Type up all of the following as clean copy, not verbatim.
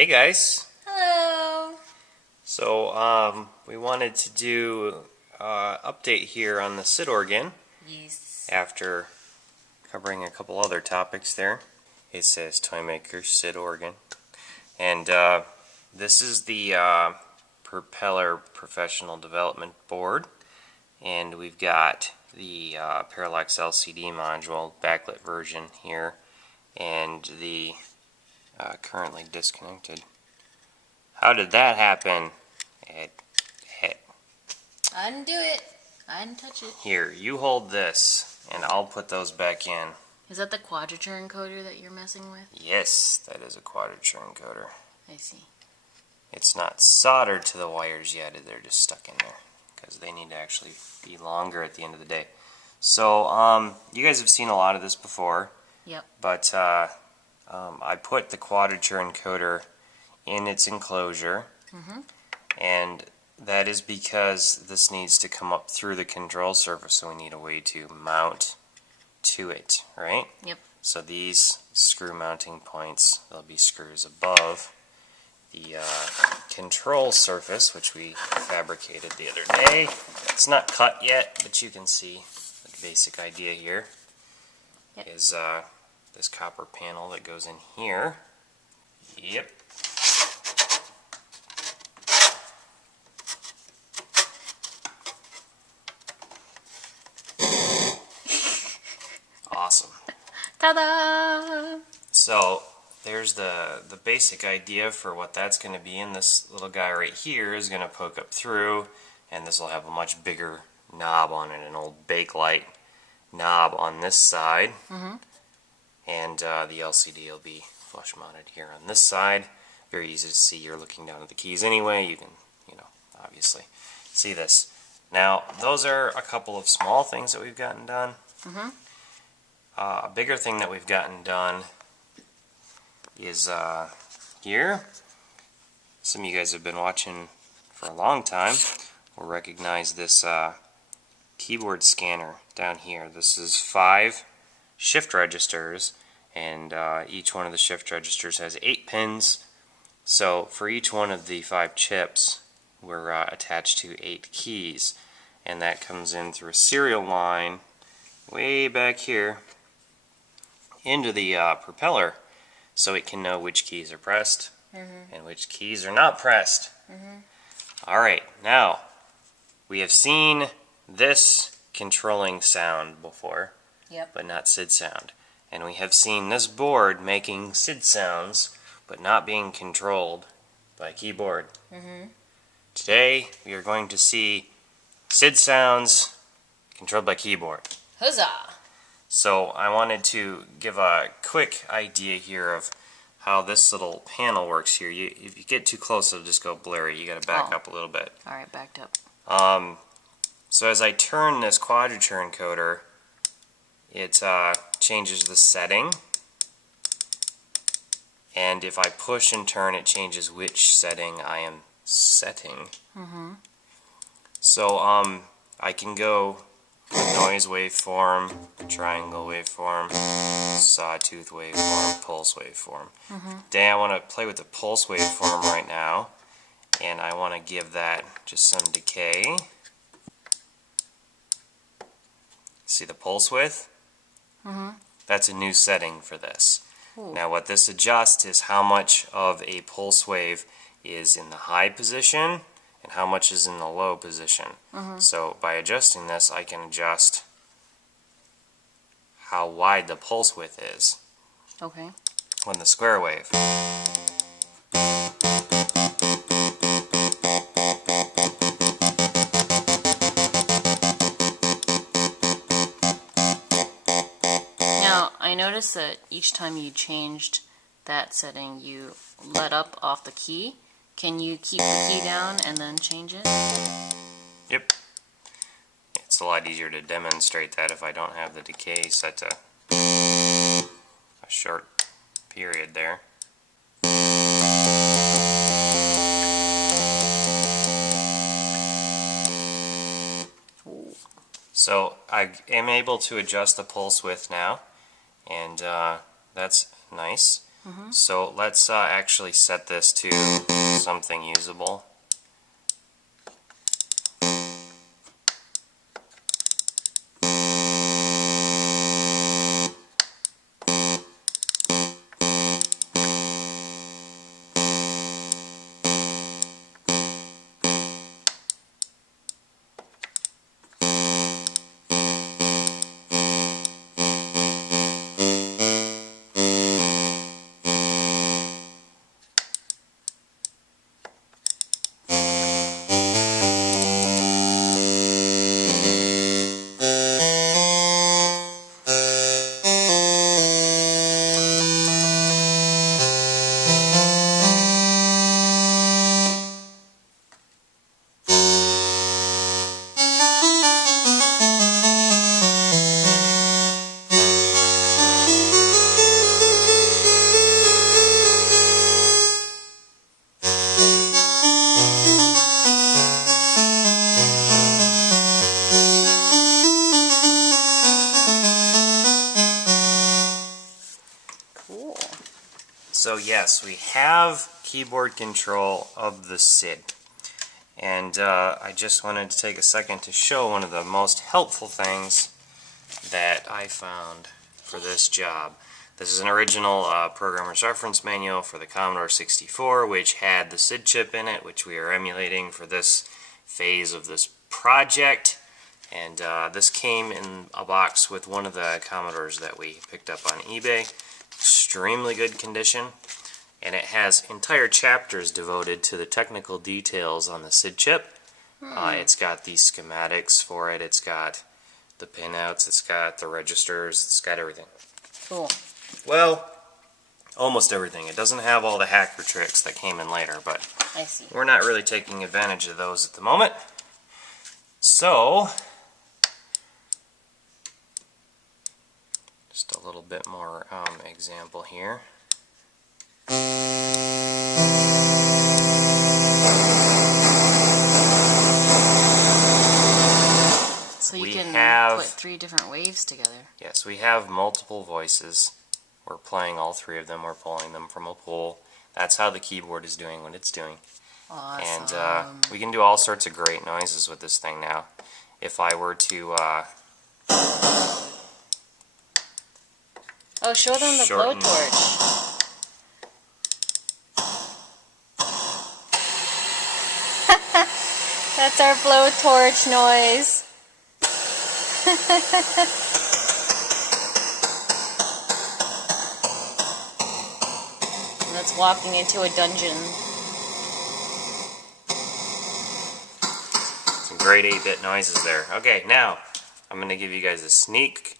Hey guys. Hello. So we wanted to do update here on the SIDorgan Yes. after covering a couple other topics there. It says Tymkrs SIDorgan, and this is the Propeller Professional Development Board, and we've got the Parallax LCD module backlit version here, and the currently disconnected. How did that happen? Undo it. I didn't touch it. Here, you hold this, and I'll put those back in. Is that the quadrature encoder that you're messing with? Yes, that is a quadrature encoder. I see. It's not soldered to the wires yet, they're just stuck in there, because they need to actually be longer at the end of the day. So, you guys have seen a lot of this before. Yep. But I put the quadrature encoder in its enclosure, and that is because this needs to come up through the control surface, so we need a way to mount to it, right? Yep. So these screw mounting points, there'll be screws above the control surface, which we fabricated the other day. It's not cut yet, but you can see the basic idea here. Yep. Is this copper panel that goes in here. Yep. Awesome. Ta-da! So there's the basic idea for what that's going to be, and this little guy right here is going to poke up through, and this will have a much bigger knob on it, an old Bakelite knob on this side, and the LCD will be flush mounted here on this side. Very easy to see. You're looking down at the keys anyway. You can, obviously see this. Now, those are a couple of small things that we've gotten done. A bigger thing that we've gotten done is here. Some of you guys have been watching for a long time will recognize this keyboard scanner down here. This is 5 shift registers, and each one of the shift registers has 8 pins. So for each one of the 5 chips, we're attached to 8 keys, and that comes in through a serial line way back here into the propeller, so it can know which keys are pressed and which keys are not pressed. Alright, now we have seen this controlling sound before, but not SID sound. And we have seen this board making SID sounds, but not being controlled by keyboard. Today we are going to see SID sounds controlled by keyboard. Huzzah! So I wanted to give a quick idea here of how this little panel works here. If you get too close, it'll just go blurry. You got to back up a little bit. Alright, backed up. So as I turn this quadrature encoder, it changes the setting, and if I push and turn, it changes which setting I am setting. So I can go noise waveform, triangle waveform, sawtooth waveform, pulse waveform. Today I want to play with the pulse waveform right now, and I want to give that just some decay. See the pulse width? That's a new setting for this. Now what this adjusts is how much of a pulse wave is in the high position and how much is in the low position. So by adjusting this, I can adjust how wide the pulse width is Okay. on the square wave. Now, I noticed that each time you changed that setting, you let up off the key. Can you keep the key down and then change it? Yep. It's a lot easier to demonstrate that if I don't have the decay set to a short period there. So I am able to adjust the pulse width now, and that's nice. So let's actually set this to something usable. Cool. So yes, we have keyboard control of the SID. And I just wanted to take a second to show one of the most helpful things that I found for this job. This is an original programmer's reference manual for the Commodore 64, which had the SID chip in it, which we are emulating for this phase of this project. And this came in a box with one of the Commodores that we picked up on eBay. Extremely good condition. And it has entire chapters devoted to the technical details on the SID chip. It's got the schematics for it, it's got the pinouts, it's got the registers, it's got everything. Cool. Well, almost everything. It doesn't have all the hacker tricks that came in later, but I see. we're not really taking advantage of those at the moment. So, just a little bit more example here. So you We can have- put 3 different waves together. Yes, we have multiple voices. We're playing all 3 of them. We're pulling them from a pool. That's how the keyboard is doing what it's doing. Awesome. And we can do all sorts of great noises with this thing now. If I were to oh, show them the shorten- blowtorch. That's our blowtorch noise. And that's walking into a dungeon. some great 8-bit noises there. Okay, now I'm going to give you guys a sneak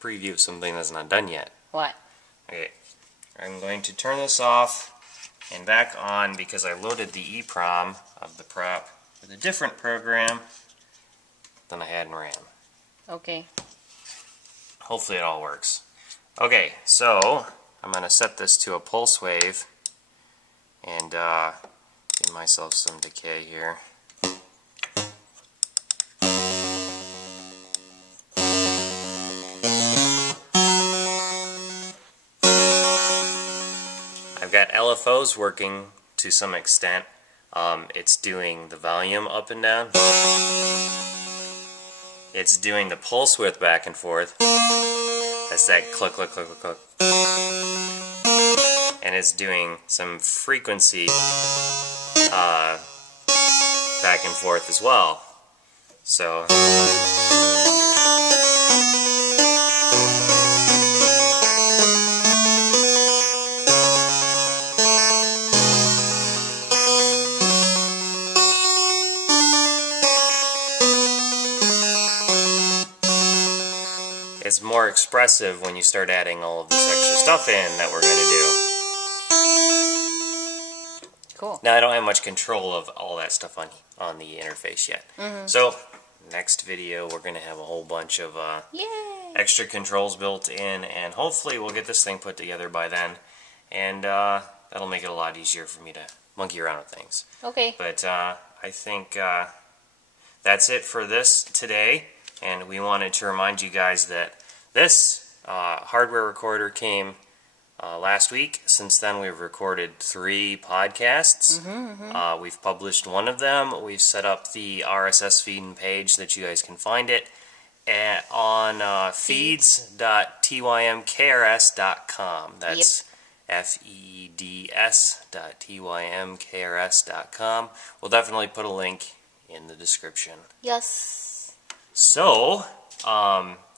preview of something that's not done yet. What? Okay, I'm going to turn this off and back on because I loaded the EEPROM of the prop with a different program than I had in RAM. Okay. Hopefully it all works. Okay, so I'm going to set this to a pulse wave and give myself some decay here. I've got LFOs working to some extent. It's doing the volume up and down. It's doing the pulse width back and forth. That's that click, click, click, click, click. And it's doing some frequency back and forth as well. So it's more expressive when you start adding all of this extra stuff in that we're going to do. Cool. Now I don't have much control of all that stuff on the interface yet. So next video we're going to have a whole bunch of Yay! extra controls built in, and hopefully we'll get this thing put together by then, and that'll make it a lot easier for me to monkey around with things. Okay. But I think that's it for this today, and we wanted to remind you guys that this hardware recorder came last week. Since then, we've recorded 3 podcasts. We've published one of them. We've set up the RSS feed page so that you guys can find it on feeds.tymkrs.com. That's FEEDS.tymkrs.com. We'll definitely put a link in the description. Yes. So,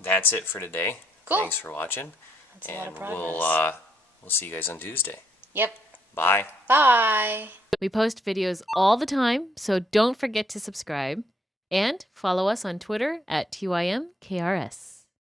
that's it for today. Cool. Thanks for watching. That's a lot of And progress. we'll see you guys on Tuesday. Yep. Bye. Bye. We post videos all the time, so don't forget to subscribe. And follow us on Twitter at TYMKRS.